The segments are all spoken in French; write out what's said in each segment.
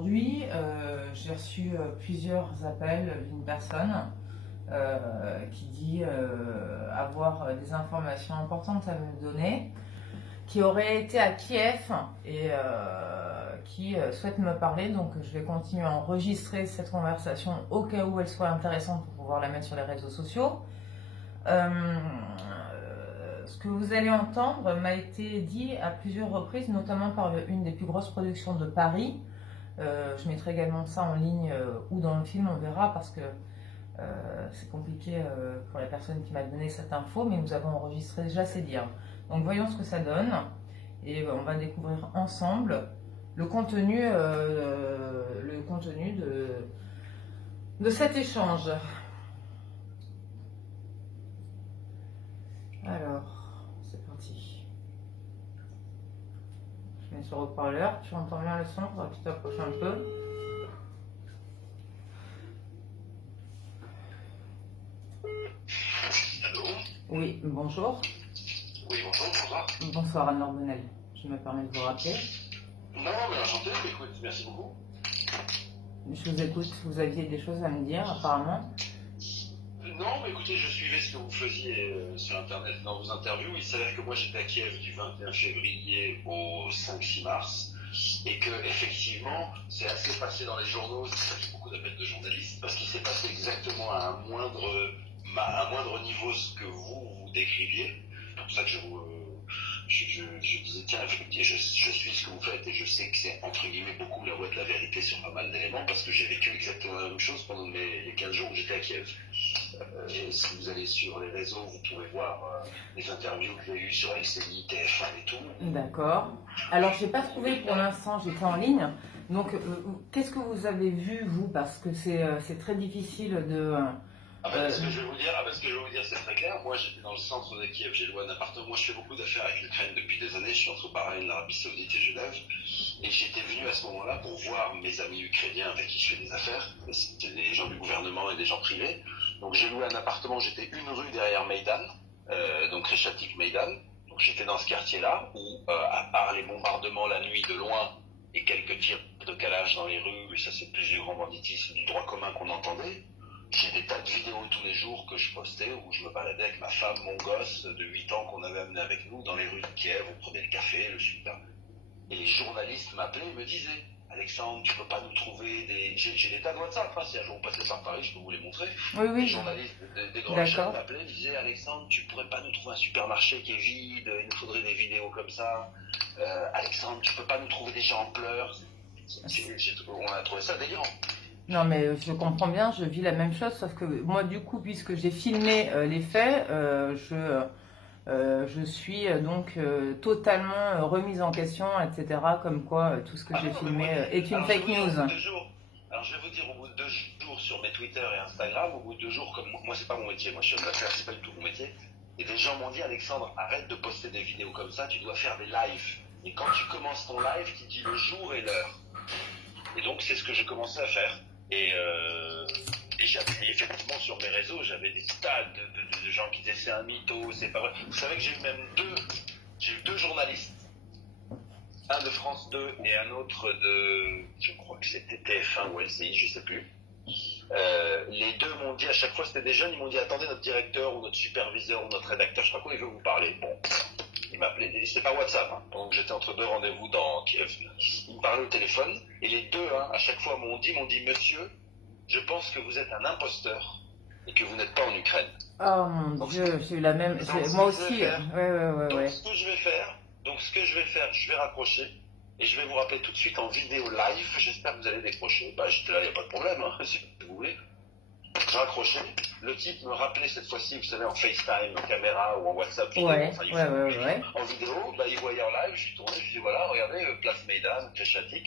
aujourd'hui, j'ai reçu plusieurs appels d'une personne qui dit avoir des informations importantes à me donner, qui aurait été à Kiev et qui souhaite me parler. Donc je vais continuer à enregistrer cette conversation au cas où elle soit intéressante pour pouvoir la mettre sur les réseaux sociaux. Ce que vous allez entendre m'a été dit à plusieurs reprises, notamment par une des plus grosses productions de Paris. Je mettrai également ça en ligne ou dans le film, on verra, parce que c'est compliqué pour la personne qui m'a donné cette info, mais nous avons enregistré déjà ces dires. Donc voyons ce que ça donne, et on va découvrir ensemble le contenu de cet échange. Alors, c'est parti. Je mets sur haut-parleur, tu entends bien le son, faudra que tu t'approches un peu. Allô? Oui, bonjour. Oui, bonjour, bonsoir. Bonsoir Anne-Laure Bonnel, je me permets de vous rappeler. Non, mais enchanté, écoute, merci beaucoup. Je vous écoute, vous aviez des choses à me dire apparemment. Non, mais écoutez, je suivais ce que vous faisiez sur Internet dans vos interviews. Il s'avère que moi j'étais à Kiev du 21 février au 5-6 mars et que effectivement, c'est assez passé dans les journaux, ça fait beaucoup d'appels de journalistes, parce qu'il s'est passé exactement à un moindre niveau ce que vous décriviez. C'est pour ça que je disais, tiens, je suis ce que vous faites et je sais que c'est entre guillemets beaucoup la voie de la vérité sur pas mal d'éléments, parce que j'ai vécu exactement la même chose pendant les 15 jours où j'étais à Kiev. Et si vous allez sur les réseaux, vous pourrez voir les interviews que j'ai eues sur LCI, TF1 et tout. D'accord. Alors, je n'ai pas trouvé pour l'instant, j'étais en ligne. Donc, qu'est-ce que vous avez vu, vous? Parce que c'est très difficile de... Ce que je vais vous dire, c'est très clair. Moi, j'étais dans le centre de Kiev, j'ai loué un appartement. Moi, je fais beaucoup d'affaires avec l'Ukraine depuis des années. Je suis entre Bahreïn, l'Arabie Saoudite et Genève. Et j'étais venu à ce moment-là pour voir mes amis ukrainiens avec qui je fais des affaires. C'était des gens du gouvernement et des gens privés. Donc, j'ai loué un appartement. J'étais une rue derrière Maidan, donc Reshatik Maidan. Donc, j'étais dans ce quartier-là où, à part les bombardements la nuit de loin et quelques tirs de calage dans les rues, et ça, c'est plus du grand banditisme du droit commun qu'on entendait. J'ai des tas de vidéos tous les jours que je postais où je me baladais avec ma femme, mon gosse de 8 ans qu'on avait amené avec nous dans les rues de Kiev, on prenait le café, le super. Et les journalistes m'appelaient et me disaient, Alexandre, tu peux pas nous trouver des... J'ai des tas de WhatsApp, hein, si un jour vous passez par Paris, je peux vous les montrer. Oui, oui. Les journalistes des grandes chaînes m'appelaient, ils disaient, Alexandre, tu pourrais pas nous trouver un supermarché qui est vide, il nous faudrait des vidéos comme ça. Alexandre, tu peux pas nous trouver des gens en pleurs. On a trouvé ça délirant. Non, mais je comprends bien, je vis la même chose, sauf que moi, du coup, puisque j'ai filmé les faits, je suis donc totalement remise en question, etc. Comme quoi, tout ce que j'ai filmé est une fake news. Alors, je vais vous dire, au bout de 2 jours sur mes Twitter et Instagram, au bout de 2 jours, comme moi, c'est pas mon métier, moi, je suis homme d'affaires, c'est pas du tout mon métier. Et des gens m'ont dit, Alexandre, arrête de poster des vidéos comme ça, tu dois faire des lives. Et quand tu commences ton live, tu dis le jour et l'heure. Et donc, c'est ce que j'ai commencé à faire. Et j'avais effectivement sur mes réseaux, j'avais des tas de gens qui disaient c'est un mytho, c'est pas vrai. Vous savez que j'ai eu même deux journalistes, un de France 2 et un autre de, je crois que c'était TF1 ou LCI, je sais plus. Les deux m'ont dit, à chaque fois c'était des jeunes, ils m'ont dit attendez, notre directeur ou notre superviseur ou notre rédacteur, je crois quoi, il veut vous parler. Bon, il m'appelait, c'était pas WhatsApp, hein, donc j'étais entre 2 rendez-vous dans Kiev. Il me parlait au téléphone et les deux, à chaque fois m'ont dit monsieur, je pense que vous êtes un imposteur et que vous n'êtes pas en Ukraine. Oh mon Dieu, j'ai eu la même, moi aussi. Ouais. Donc ce que je vais faire, je vais raccrocher et je vais vous rappeler tout de suite en vidéo live. J'espère que vous allez décrocher. J'étais là, il n'y a pas de problème, si vous voulez. Je raccrochais. Le type me rappelait cette fois-ci, vous savez, en FaceTime, en caméra ou en WhatsApp vidéo. Ouais. En vidéo, il voyait en live, je suis tourné, je dis voilà, regardez, place Maidan, Keshatik.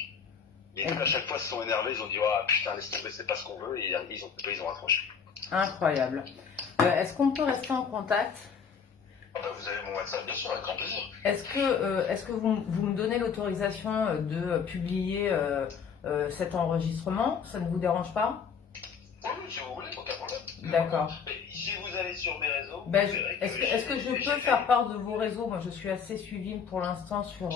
Et à chaque fois, ils se sont énervés, ils ont dit oh putain, laisse tomber, c'est pas ce qu'on veut, et ils ont coupé, ils ont raccroché. Incroyable. Est-ce qu'on peut rester en contact? Vous avez mon WhatsApp, bien sûr, avec grand plaisir. Est-ce que vous me donnez l'autorisation de publier cet enregistrement? Ça ne vous dérange pas? Oui, si vous voulez, aucun problème. D'accord. Mais si vous allez sur mes réseaux, Ben, vous verrez est-ce que je peux faire part de vos réseaux? Moi, je suis assez suivie pour l'instant sur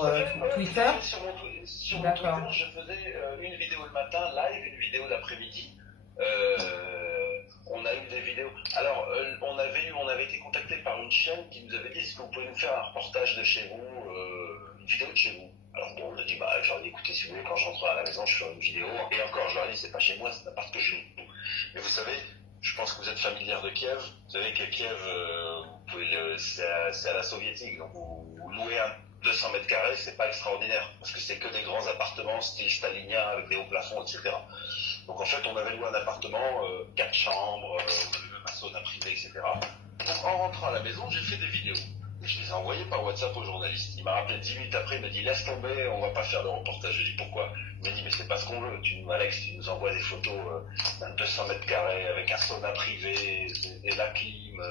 Twitter. Sur mon Twitter, D'accord. je faisais une vidéo le matin, live, une vidéo l'après-midi. On a eu des vidéos. Alors, on avait été contacté par une chaîne qui nous avait dit est-ce que vous pouvez nous faire un reportage de chez vous, une vidéo de chez vous. Alors bon, on a dit bah, j'aurais dit écoutez, si vous voulez, quand je rentre à la maison, je ferai une vidéo. Et encore, j'aurais dit c'est pas chez moi, c'est n'importe que chez vous. Mais vous savez, je pense que vous êtes familière de Kiev. Vous savez que Kiev, c'est à la soviétique, donc vous louez un 200 mètres carrés, c'est pas extraordinaire, parce que c'est que des grands appartements style stalinien avec des hauts plafonds, etc. Donc en fait, on avait loué un appartement, 4 chambres, on avait même un sauna privé, etc. Donc en rentrant à la maison, j'ai fait des vidéos. Je les ai envoyées par WhatsApp aux journalistes. Il m'a rappelé 10 minutes après, il m'a dit laisse tomber, on va pas faire de reportage. Je lui ai dit pourquoi? Il m'a dit mais c'est pas ce qu'on veut. Alex, tu nous envoies des photos d'un 200 mètres carrés avec un sauna privé et la clim.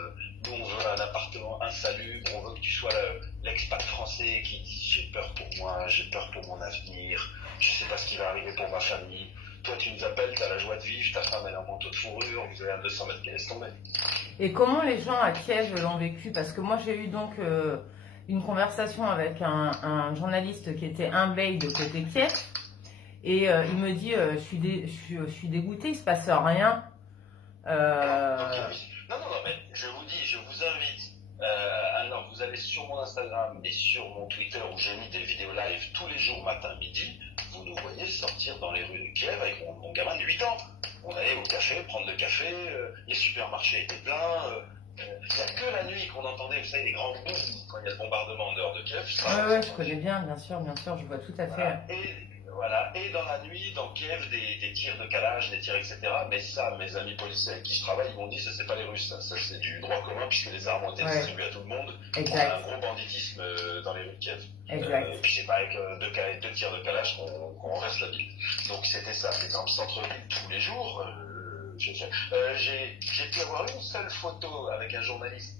Nous on veut un appartement insalubre, on veut que tu sois l'expat français qui dit j'ai peur pour moi, j'ai peur pour mon avenir, je sais pas ce qui va arriver pour ma famille. Toi, tu nous appelles, tu as la joie de vivre, ta femme elle est en manteau de fourrure, vous avez un 200 mètres qui laisse tomber. Et comment les gens à Kiev l'ont vécu? Parce que moi, j'ai eu donc une conversation avec un journaliste qui était imbéil de côté Kiev. Et il me dit je suis dégoûté, il se passe rien. Non, mais je vous dis, je vous invite. Alors, vous allez sur mon Instagram et sur mon Twitter où j'ai mis des vidéos live tous les jours, matin, midi. Vous nous voyez sortir dans les rues de Kiev avec mon gamin de 8 ans. On allait au café, prendre le café, les supermarchés étaient pleins. Il n'y a que la nuit qu'on entendait, vous savez, les grands booms quand il y a le bombardement en dehors de Kiev. Ouais, je connais bien sûr, je vois tout à fait. Voilà. Et dans la nuit, dans Kiev, des tirs de calage, des tirs, etc. Mais ça, mes amis policiers avec qui je travaille, ils m'ont dit, ça c'est pas les Russes, ça c'est du droit commun, puisque les armes ont été distribuées à tout le monde. Exact. On a un gros banditisme dans les rues de Kiev. Exact. Et puis c'est pas avec deux tirs de calage qu'on renverse la ville. Donc c'était ça, c'était dans le centre-ville tous les jours. J'ai pu avoir une seule photo avec un journaliste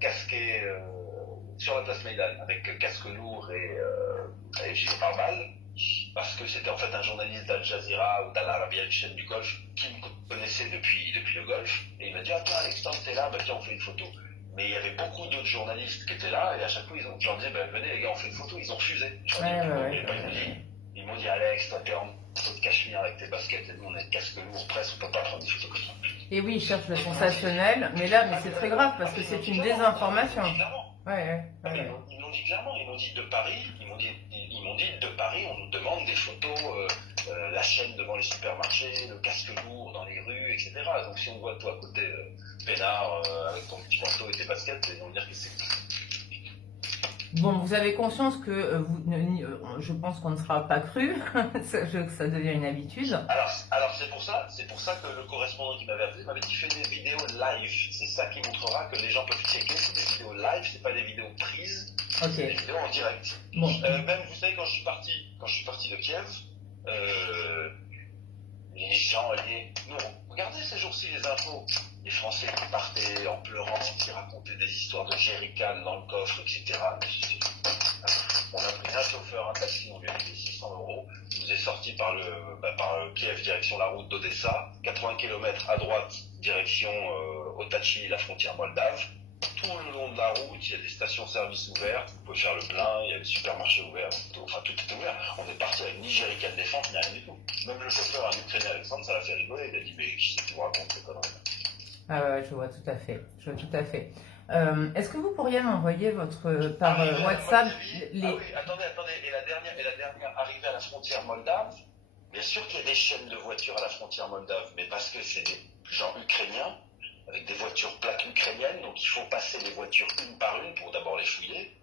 casqué sur la place Maïdan, avec casque lourd et gilet pare-balles. Parce que c'était en fait un journaliste d'Al Jazeera ou d'Al Arabiya, une chaîne du Golfe, qui me connaissait depuis le Golfe. Et il m'a dit, attends Alex, tant que t'es là, bah, tiens, on fait une photo. Mais il y avait beaucoup d'autres journalistes qui étaient là, et à chaque fois, je leur disais, bah, venez les gars, on fait une photo. Ils ont refusé. Ils m'ont dit, Alex, toi t'es en photo de cachemire avec tes baskets, et nous on est casque lourd, presque, on peut pas prendre des photos comme ça. Et oui, ils cherchent le sensationnel, mais là, c'est très grave, parce que c'est une désinformation. Ils l'ont dit clairement, ils m'ont dit de Paris, ils m'ont dit de Paris, on nous demande des photos, la chaîne devant les supermarchés, le casque lourd dans les rues, etc. Donc si on te voit toi à côté peinard avec ton petit manteau et tes baskets, ils vont dire que c'est... Bon, vous avez conscience que je pense qu'on ne sera pas cru, que ça devient une habitude. Alors c'est pour ça que le correspondant qui m'avait appelé m'avait dit fais des vidéos live. C'est ça qui montrera que les gens peuvent checker, c'est des vidéos live, c'est pas des vidéos prises, c'est des vidéos en direct. Bon. Même vous savez quand je suis parti de Kiev, les gens, nous, regardez ces jours-ci les infos. Les Français qui partaient en pleurant, qui racontaient des histoires de jerrycan dans le coffre, etc. On a pris un chauffeur, un taxi, on lui a payé 600 €. Il nous est sorti par Kiev, direction la route d'Odessa, 80 km à droite, direction Otachi, la frontière moldave. Tout le long de la route, il y a des stations-service ouvertes, vous pouvez faire le plein, il y a des supermarchés ouverts, enfin tout est ouvert. On est parti avec ni jerrycan de défense, ni rien du tout. Même le chauffeur, un Ukrainien Alexandre, ça l'a fait rigoler, il a dit mais qui c'est qui vous raconte ces conneries? Ah ouais, je vois tout à fait. Est-ce que vous pourriez m'envoyer par WhatsApp les... Ah oui, attendez, et la dernière arrivée à la frontière moldave, bien sûr qu'il y a des chaînes de voitures à la frontière moldave, mais parce que c'est des gens ukrainiens, avec des voitures plaques ukrainiennes, donc il faut passer les voitures une par une pour d'abord les fouiller,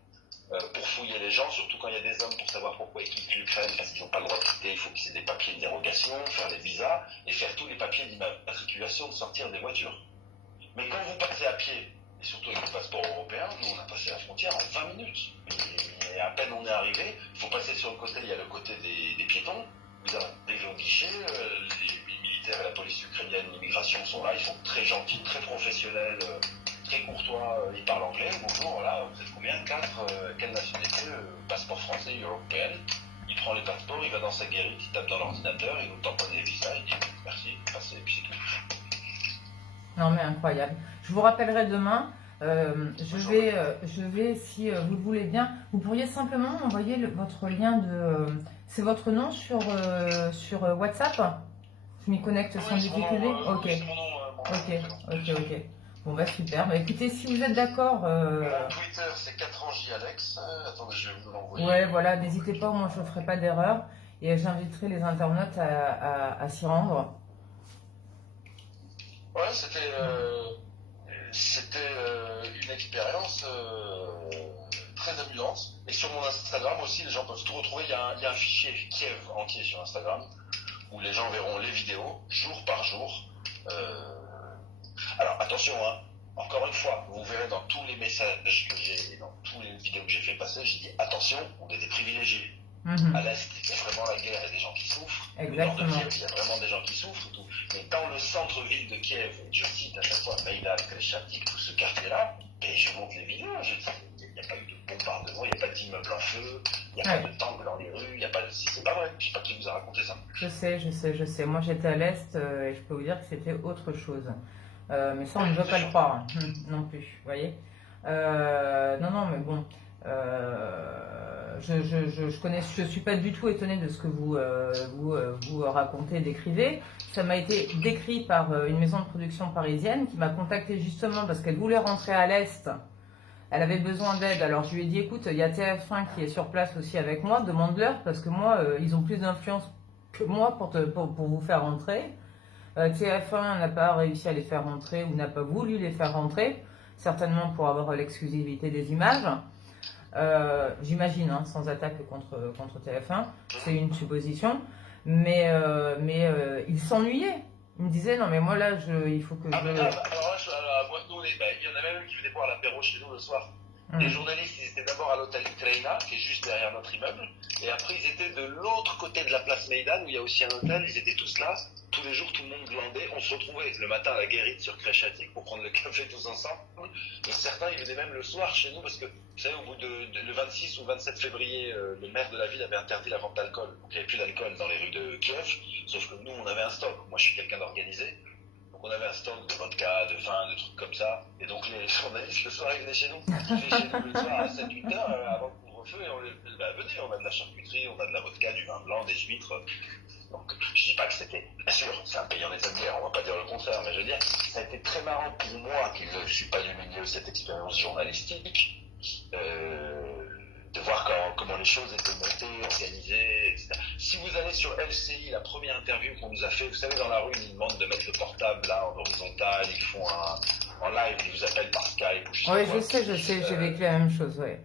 pour fouiller les gens, surtout quand il y a des hommes, pour savoir pourquoi ils quittent l'Ukraine, parce qu'ils n'ont pas le droit de quitter, il faut qu'ils aient des papiers de dérogation, faire des visas, et faire tous les papiers d'immatriculation de sortir des voitures. Mais quand vous passez à pied, et surtout avec le passeport européen, nous on a passé la frontière en 20 minutes. Et à peine on est arrivé, il faut passer sur le côté, il y a le côté des piétons, vous arrivez au guichet, les militaires et la police ukrainienne, l'immigration sont là, ils sont très gentils, très professionnels, très courtois, ils parlent anglais, bonjour, voilà, vous êtes combien? 4, quelle nationalité? Passeport français, européenne. Il prend les passeports, il va dans sa guérite, il tape dans l'ordinateur, il nous tamponne les visas, il dit merci, passez, et puis c'est tout. Non mais incroyable. Je vous rappellerai demain. Je vais, si vous le voulez bien, vous pourriez simplement envoyer votre lien de... c'est votre nom sur WhatsApp? Je m'y connecte sans Oui, c'est mon difficulté? nom, Ok, c'est mon nom, mon ok, prénom. ok. Bon bah super. Bah, écoutez, si vous êtes d'accord... Mon Twitter, c'est 4 Alex. Attendez, je vais vous l'envoyer. ouais, voilà, n'hésitez pas, moi je ne ferai pas d'erreur. Et j'inviterai les internautes à s'y rendre. Ouais, c'était une expérience très amusante. Et sur mon Instagram aussi, les gens peuvent tout retrouver. Il y a un fichier Kiev entier sur Instagram où les gens verront les vidéos jour par jour. Alors attention, hein, encore une fois, vous verrez dans tous les messages que j'ai et dans toutes les vidéos que j'ai fait passer, j'ai dit attention, on est des privilégiés. À l'Est, il y a vraiment la guerre et des gens qui souffrent. Exactement. Au nord de Kiev, il y a vraiment des gens qui souffrent. Tout. Mais dans le centre-ville de Kiev, je cite à chaque fois Maïdan, Kreshchatik, tout ce quartier-là, et je montre les vidéos, je dis il n'y a pas eu de bombardement, il n'y a pas d'immeuble en feu, il n'y a pas de tanks dans les rues, il n'y a pas de... C'est pas vrai, je ne sais pas qui vous a raconté ça. Je sais. Moi j'étais à l'Est et je peux vous dire que c'était autre chose. Mais ça, on ne veut pas le croire non plus, vous voyez. Non, mais bon. Je suis pas du tout étonnée de ce que vous racontez, décrivez. Ça m'a été décrit par une maison de production parisienne qui m'a contacté justement parce qu'elle voulait rentrer à l'Est. Elle avait besoin d'aide. Alors je lui ai dit, écoute, il y a TF1 qui est sur place aussi avec moi, demande-leur parce que moi, ils ont plus d'influence que moi pour vous faire rentrer. TF1 n'a pas réussi à les faire rentrer ou n'a pas voulu les faire rentrer, certainement pour avoir l'exclusivité des images. J'imagine, hein, sans attaque contre TF1, c'est une supposition, mais il s'ennuyait. Il me disait, non mais moi là, il faut que alors là, moi, nous, il y en a même qui venaient boire l'apéro chez nous le soir. Les journalistes, ils étaient d'abord à l'hôtel Ukraina, qui est juste derrière notre immeuble, et après ils étaient de l'autre côté de la place Maïdan, où il y a aussi un hôtel, ils étaient tous là, tous les jours tout le monde glandait, on se retrouvait le matin à la guérite sur Kreshchatik pour prendre le café tous ensemble, et certains ils venaient même le soir chez nous, parce que vous savez, au bout le 26 ou 27 février, le maire de la ville avait interdit la vente d'alcool, donc il n'y avait plus d'alcool dans les rues de Kiev, sauf que nous on avait un stock, moi je suis quelqu'un d'organisé, donc on avait un stock de vodka, de vin, de trucs comme ça. Et donc les journalistes, le soir, ils venaient chez nous. Ils venaient chez nous le soir à 7-8 heures avant le couvre-feu et on les venez, on a de la charcuterie, on a de la vodka, du vin blanc, des huîtres. Donc je dis pas que c'était... Bien sûr, c'est un pays en état de guerre, on va pas dire le contraire, mais je veux dire, ça a été très marrant pour moi qui ne suis pas du milieu de cette expérience journalistique. De voir comment les choses étaient montées, organisées, etc. Si vous allez sur LCI, la première interview qu'on nous a fait, vous savez, dans la rue, ils nous demandent de mettre le portable là en horizontal, ils font en live, ils vous appellent par Skype ou je sais pas. Oui, je sais, j'ai vécu la même chose, ouais.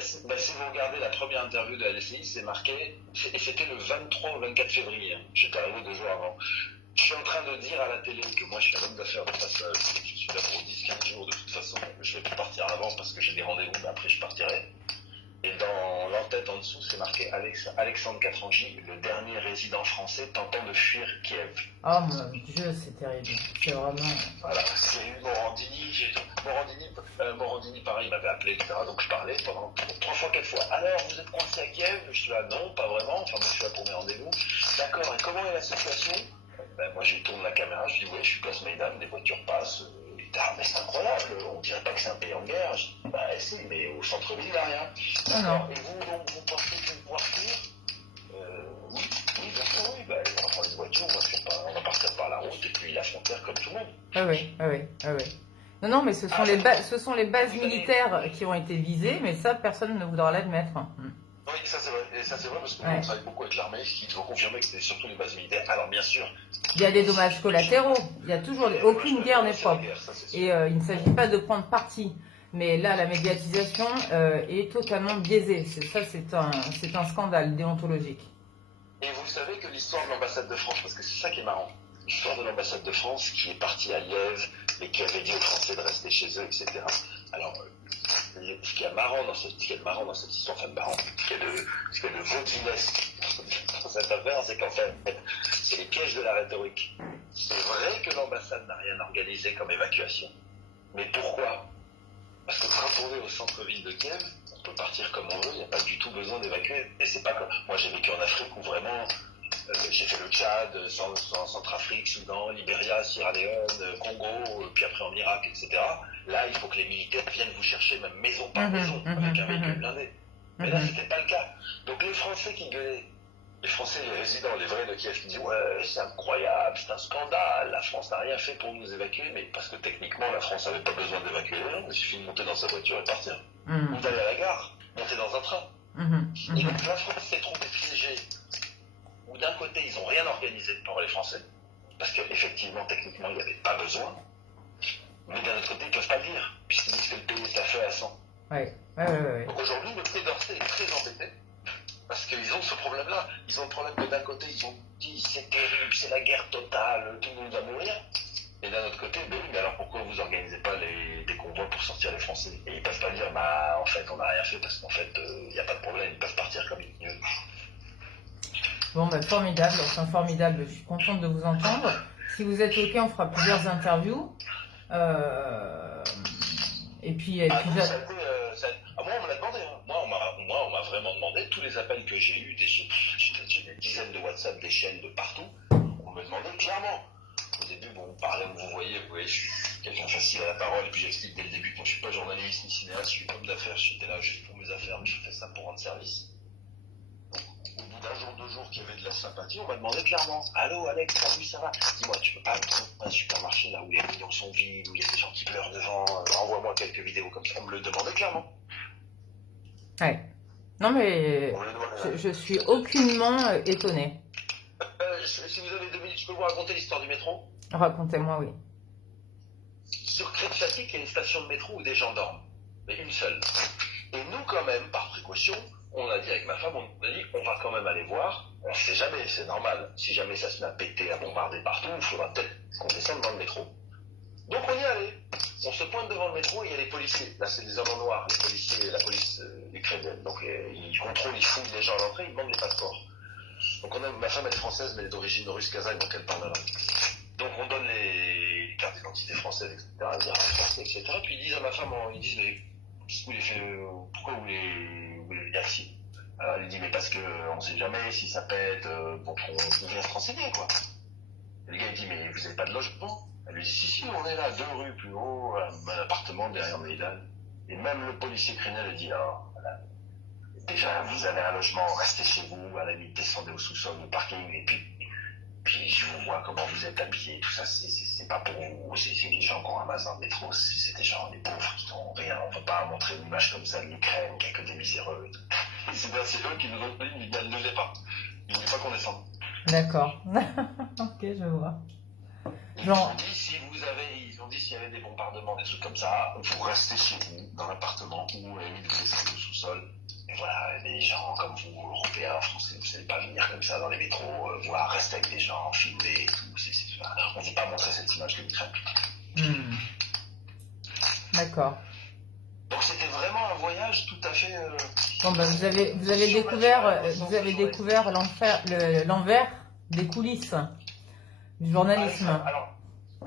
Si vous regardez la première interview de LCI, c'est marqué, et c'était le 23 ou 24 février, hein. J'étais arrivé 2 jours avant. Je suis en train de dire à la télé que moi je suis un homme d'affaires de passage, je suis là pour 10-15 jours de toute façon, je vais plus partir avant parce que j'ai des rendez-vous, mais après je partirai. Et dans l'entête en dessous, c'est marqué Alexandre Katranji, le dernier résident français tentant de fuir Kiev. Oh mon Dieu, c'est terrible. C'est vraiment... Voilà, j'ai eu Morandini, pareil, il m'avait appelé, etc. Donc je parlais pendant 3 fois, 4 fois. Alors, vous êtes coincé à Kiev? Je suis là, non, pas vraiment. Enfin, moi, je suis là pour mes rendez-vous. D'accord, et comment est la situation? Moi, je lui tourne la caméra, je dis, ouais, je suis place Maïdan, les voitures passent. Ah, mais c'est incroyable, on dirait pas que c'est un pays en guerre. Je dis, bah si, mais au centre-ville, il n'y a rien. D'accord. Et vous, donc, vous pensez que vous pouvoir fuir? Oui, bien sûr, oui. On va prendre une voiture, on va partir par la route, et puis la frontière comme tout le monde. Ah oui. Non, mais ce sont les bases militaires qui ont été visées, mais ça, personne ne voudra l'admettre. Oui, ça c'est vrai. Et ça c'est vrai parce que on travaille beaucoup avec l'armée, qui doit confirmer que c'était surtout les bases militaires. Alors bien sûr. Il y a des dommages collatéraux. Il y a toujours aucune guerre n'est propre. Et il ne s'agit pas de prendre parti. Mais là, la médiatisation est totalement biaisée. C'est un scandale déontologique. Et vous savez que l'histoire de l'ambassade de France, parce que c'est ça qui est marrant, l'histoire de l'ambassade de France qui est partie à Liège et qui avait dit aux Français de rester chez eux, etc. Alors, ce qui est marrant dans cette histoire, enfin marrant, ce qui est de vaudevillesque dans cette affaire, c'est qu'en fait, c'est les pièges de la rhétorique. C'est vrai que l'ambassade n'a rien organisé comme évacuation. Mais pourquoi? Parce que quand on est au centre-ville de Kiev, on peut partir comme on veut, il n'y a pas du tout besoin d'évacuer. Et c'est pas comme... Moi j'ai vécu en Afrique où vraiment j'ai fait le Tchad, Centrafrique, Soudan, Libéria, Sierra Leone, Congo, puis après en Irak, etc. Là, il faut que les militaires viennent vous chercher, même maison par maison, avec un véhicule blindé. Mais là, c'était pas le cas. Donc les Français qui gueulaient, les Français, les résidents, les vrais de Kiev, qui disent ouais, c'est incroyable, c'est un scandale, la France n'a rien fait pour nous évacuer, mais parce que techniquement, la France n'avait pas besoin d'évacuer les gens, il suffit de monter dans sa voiture et partir. Ou d'aller à la gare, monter dans un train. Et donc la France s'est trouvée piégée, où d'un côté, ils n'ont rien organisé pour les Français, parce qu'effectivement, techniquement, il n'y avait pas besoin, mais d'un autre côté, ils ne peuvent pas le dire, puisqu'ils disent que le pays est à feu à sang. Ouais. Donc aujourd'hui, le Quai d'Orsay est très embêté, parce qu'ils ont ce problème-là. Ils ont le problème que d'un côté, ils ont dit c'est terrible, c'est la guerre totale, tout le monde va mourir. Et d'un autre côté, ben oui, mais alors pourquoi vous organisez pas des convois pour sortir les Français? Et ils peuvent pas dire, bah en fait, on n'a rien fait, parce qu'en fait, il n'y a pas de problème, ils peuvent partir comme ils veulent. Bon, bah, formidable, enfin formidable, je suis contente de vous entendre. Si vous êtes OK, on fera plusieurs interviews. Et puis moi, on me l'a demandé. Hein. Moi, on m'a vraiment demandé. Tous les appels que j'ai eus, j'ai des dizaines de WhatsApp, des chaînes de partout, on me demandait clairement. Au début, bon, vous voyez, je suis quelqu'un facile à la parole, et puis j'explique dès le début que moi, je suis pas journaliste ni cinéaste, je suis homme d'affaires, j'étais là juste pour mes affaires, mais je fais ça pour rendre service. Donc, au bout d'un jour, 2 jours, qu'il y avait de la sympathie, on m'a demandé clairement, allô Alex, salut, ça va? Dis-moi, tu peux pas me trouver un supermarché là où les rayons sont vides, où il y a des gens qui pleurent devant, envoie-moi quelques vidéos comme ça. On me le demandait clairement. Ouais. Non mais je suis aucunement étonnée. Si vous avez 2 minutes, je peux vous raconter l'histoire du métro? Racontez-moi, oui. Sur Kremchatik, il y a une station de métro où des gens dorment. Mais une seule. Et nous, quand même, par précaution, on a dit avec ma femme, on a dit, on va quand même aller voir. On ne sait jamais, c'est normal. Si jamais ça se met à péter, à bombarder partout, il faudra peut-être qu'on descende dans le métro. Donc on y est allé. On se pointe devant le métro et il y a les policiers. Là, c'est des hommes en noir, les policiers, la police ukrainienne. Donc ils contrôlent, ils fouillent les gens à l'entrée, ils demandent les passeports. Donc ma femme elle est française, mais elle est d'origine russe kazakh, donc elle parle la langue. Donc on donne les cartes d'identité françaises, etc. etc. Puis ils disent à ma femme, ils disent, mais pourquoi vous voulez venir ici? Alors elle dit, mais parce qu'on ne sait jamais si ça pète, donc on vient se renseigner, quoi. Et le gars il dit, mais vous n'avez pas de logement? Elle lui dit, si, on est là, 2 rues plus haut, un appartement derrière Maïdan. Et même le policier ukrainien lui dit, non, voilà. Déjà, vous avez un logement, restez chez vous, à la limite, descendez au sous-sol, au parking, et puis je vous vois comment vous êtes habillés, tout ça, c'est pas pour vous, c'est des gens qu'on ramasse dans le métro, c'est des gens, des pauvres qui n'ont rien, on ne peut pas montrer une image comme ça de l'Ukraine, qui a que des miséreux. Et c'est eux qui nous ont dit, mais ils ne voulaient pas. Ils ne voulaient pas qu'on descende. D'accord. Ok, je vois. Ils ont dit, s'il y avait des bombardements, des trucs comme ça, vous restez chez vous, dans l'appartement, ou à la limite, vous descendez au sous-sol. Et voilà, les gens comme vous, Européens, Français, vous ne savez pas venir comme ça dans les métros, voir, rester avec des gens, filmer et tout. On ne veut pas montrer cette image de l'Ukraine. D'accord. Donc c'était vraiment un voyage tout à fait. Bon ben vous avez découvert l'envers des coulisses du journalisme.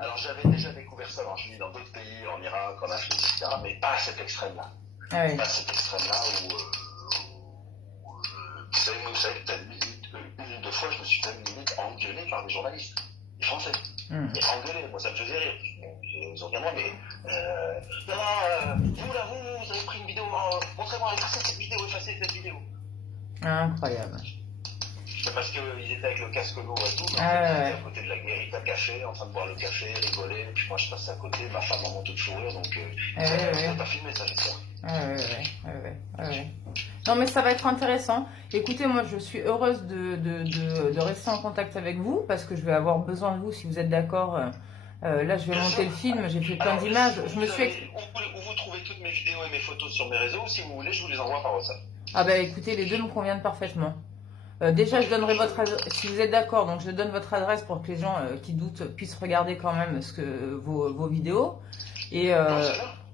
Alors j'avais déjà découvert ça, alors je vis dans d'autres pays, en Irak, en Afrique, etc., mais pas à cet extrême-là. Ah oui. Pas à cet extrême-là où vous savez, peut-être une ou 2 fois, je me suis même limite engueulé par des journalistes, des Français. Et engueulé, moi ça me faisait rire. Ils ont bien moi, mais vous là, vous avez pris une vidéo, montrez-moi, effacez cette vidéo. Incroyable. C'est parce qu'ils étaient avec le casque lourd et tout, mais en fait, ils étaient à côté de la guérite à café, en train de boire le café, rigoler, et puis moi je passe à côté, ma femme en manteau de fourrure, donc ils pas filmé ça, j'espère. Ouais. Non mais ça va être intéressant. Écoutez, moi je suis heureuse de rester en contact avec vous, parce que je vais avoir besoin de vous si vous êtes d'accord. Là je vais monter le film, j'ai fait plein d'images. Où vous trouvez toutes mes vidéos et mes photos sur mes réseaux, si vous voulez, je vous les envoie par WhatsApp. Ah bah écoutez, les deux me conviennent parfaitement. Déjà, je donnerai votre adresse, si vous êtes d'accord, donc je donne votre adresse pour que les gens qui doutent puissent regarder quand même vos vidéos. Et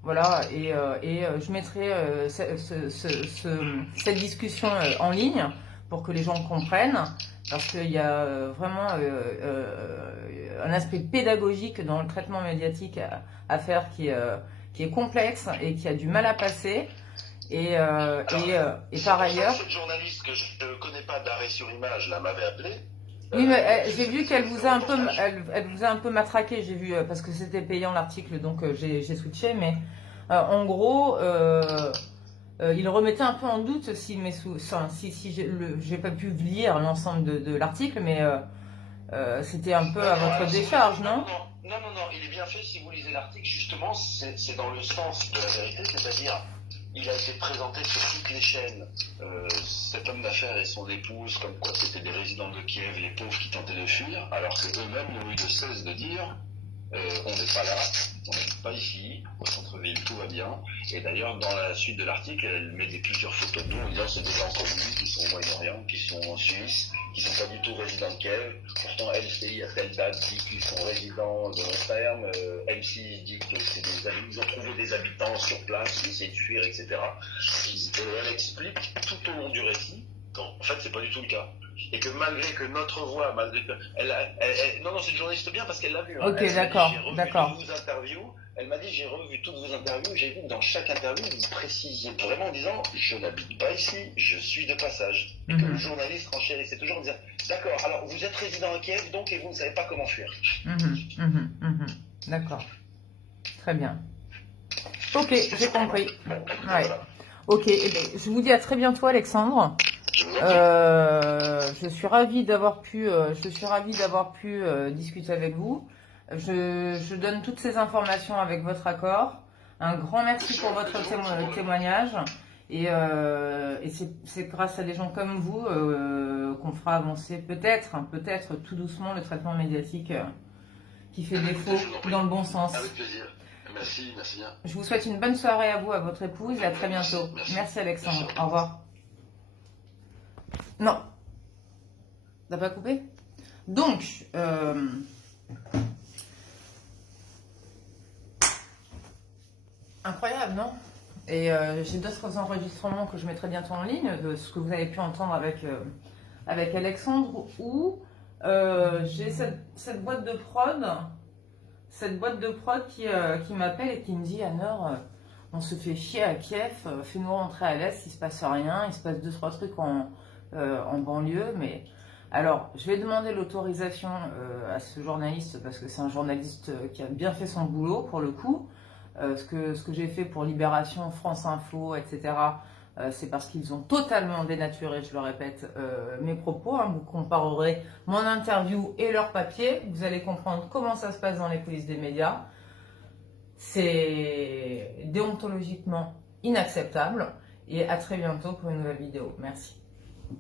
voilà, et je mettrai cette discussion en ligne pour que les gens comprennent, parce qu'il y a vraiment un aspect pédagogique dans le traitement médiatique à faire qui est complexe et qui a du mal à passer. Et par ailleurs... Cette journaliste que je ne connais pas d'arrêt sur image, là, m'avait appelé. Oui, mais j'ai vu qu'elle vous a un peu, elle vous a un peu matraqué, j'ai vu, parce que c'était payant l'article, donc j'ai switché, mais en gros, il remettait un peu en doute si si j'ai pas pu lire l'ensemble de l'article, mais c'était un peu Non, à non, votre alors, décharge, non, non? non, non, non, il est bien fait si vous lisez l'article, justement, c'est dans le sens de la vérité, c'est-à-dire, il a été présenté sur toutes les chaînes, cet homme d'affaires et son épouse, comme quoi c'était des résidents de Kiev, les pauvres qui tentaient de fuir, alors qu'eux-mêmes n'ont eu de cesse de dire, on n'est pas là, on n'habite pas ici, au centre-ville, tout va bien. Et d'ailleurs, dans la suite de l'article, elle met plusieurs photos de nous en disant c'est des gens connus qui sont au Moyen-Orient, qui sont en Suisse, qui sont pas du tout résidents de Kiev. Pourtant, LCI à telle date dit qu'ils sont résidents de long terme. M6 dit que c'est ils ont trouvé des habitants sur place, qui essaient de fuir, etc. Et elle explique tout au long du récit qu'en fait, c'est pas du tout le cas. Et que malgré que notre voix, malgré que non, c'est une journaliste bien parce qu'elle l'a vu. Hein. Ok, Elle d'accord, j'ai revu d'accord. toutes vos interviews. Elle m'a dit j'ai revu toutes vos interviews. J'ai vu que dans chaque interview, vous précisiez vraiment en disant je n'habite pas ici, je suis de passage. Et que le journaliste renchérissait toujours en disant d'accord, alors vous êtes résident à Kiev donc et vous ne savez pas comment fuir. D'accord, très bien. Ok, j'ai compris. Ouais. Voilà. Ok, eh bien, je vous dis à très bientôt, Alexandre. Je vous en prie. Je suis ravie d'avoir pu, discuter avec vous. Je donne toutes ces informations avec votre accord. Un grand merci pour votre témoignage. Et c'est grâce à des gens comme vous qu'on fera avancer peut-être tout doucement le traitement médiatique qui fait défaut dans le bon sens. Avec plaisir. Merci, merci bien. Je vous souhaite une bonne soirée à vous, à votre épouse et à très bientôt. Merci Alexandre. Au revoir. Non. T'as pas coupé? Donc, incroyable, non? Et j'ai d'autres enregistrements que je mettrai bientôt en ligne, de ce que vous avez pu entendre avec Alexandre, où j'ai cette boîte de prod qui m'appelle et qui me dit Anne-Laure, on se fait chier à Kiev, fais-nous rentrer à l'Est, il se passe rien, il se passe 2-3 trucs en banlieue, mais alors je vais demander l'autorisation à ce journaliste parce que c'est un journaliste qui a bien fait son boulot pour le coup. Ce que j'ai fait pour Libération, France Info, etc. C'est parce qu'ils ont totalement dénaturé, je le répète, mes propos. Hein. Vous comparerez mon interview et leur papier. Vous allez comprendre comment ça se passe dans les coulisses des médias. C'est déontologiquement inacceptable. Et à très bientôt pour une nouvelle vidéo. Merci.